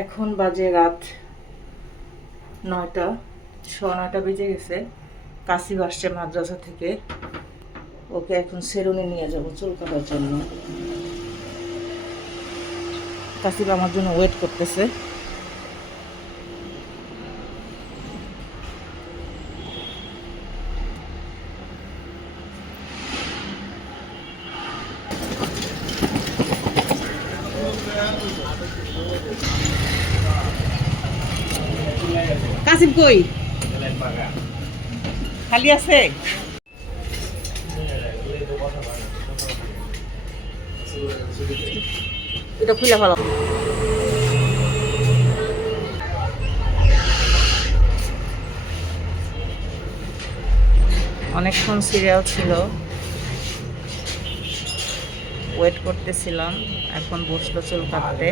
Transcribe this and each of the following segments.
এখন বাজে রাত নয়টা ছ নয়টা বেজে গেছে। কাশি আসছে মাদ্রাসা থেকে। ওকে এখন সেরুনে নিয়ে যাব চুল কাটার জন্য। কাশিব আমার জন্য ওয়েট করতেছে। কাশিব কই? খালি আছে? এটা খুলে ভালো অনেকক্ষণ সিরিয়াল ছিল। ওয়েট করতেছিলাম এখন বসল চুল কাটতে।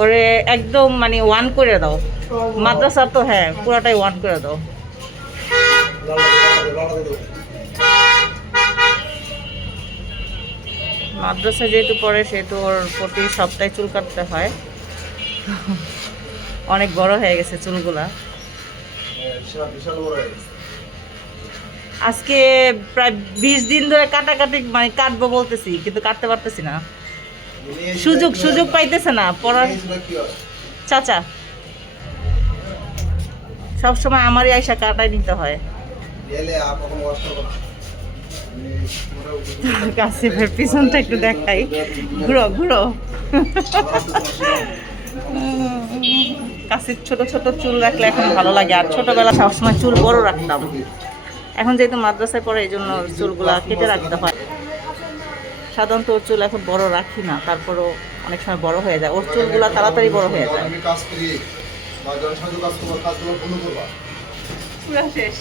ওরে একদম মানে ওয়ান করে দাও। মাদ্রাসা তো হ্যাঁ পুরাটাই ওয়ান করে দাও। মাদ্রাসা যেহেতু পড়ে সেহেতু ওর প্রতি সপ্তাহে চুল কাটতে হয়। অনেক বড় হয়ে গেছে চুলগুলা। আজকে প্রায় বিশ দিন ধরে কাটাকাটি মানে কাটবো বলতেছি, কিন্তু কাটতে পারতেছি না। সুযোগ সুযোগ পাইতেছে না, পড়ার চাচা সব সময় আমারই আইসা কাটাই নিতে হয়। কাশিফের পিছনটা একটু দেখাই। ঘুরো ঘুরো। কাশির ছোট ছোট চুল রাখলে এখন ভালো লাগে, আর ছোটবেলা সবসময় চুল বড় রাখতাম। এখন যেহেতু মাদ্রাসায় পড়ে এই জন্য চুলগুলা কেটে রাখতে হয়। সাধারণত ওর চুল এখন বড় রাখি না, তারপরও অনেক সময় বড় হয়ে যায়। ওর চুলগুলা তাড়াতাড়ি বড় হয়ে যায়। শেষ।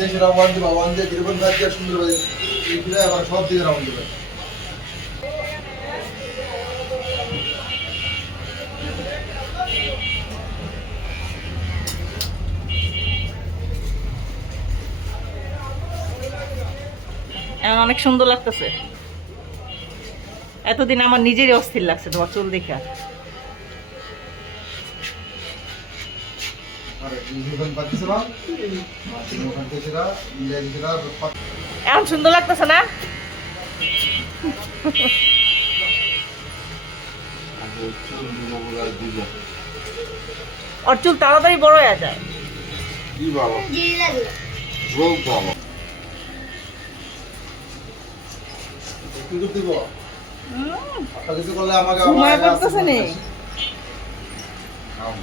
দেশের আহ্বান দিবা আহ্বান দিয়ে আবার সব দিকে রাউন্ড দেবে। এখন অনেক সুন্দর লাগতেছে। এতদিন আমার নিজেরই অস্থির লাগছে তোমার চুল দেখা। এখন সুন্দর লাগতেছে না? ওর চুল তাড়াতাড়ি বড় হয়ে যায়। কি ভালো? রোগ ভালো। দিব উম, আপনার কিছু করলে আমাকে আমার- পড়তেছে নি? আম।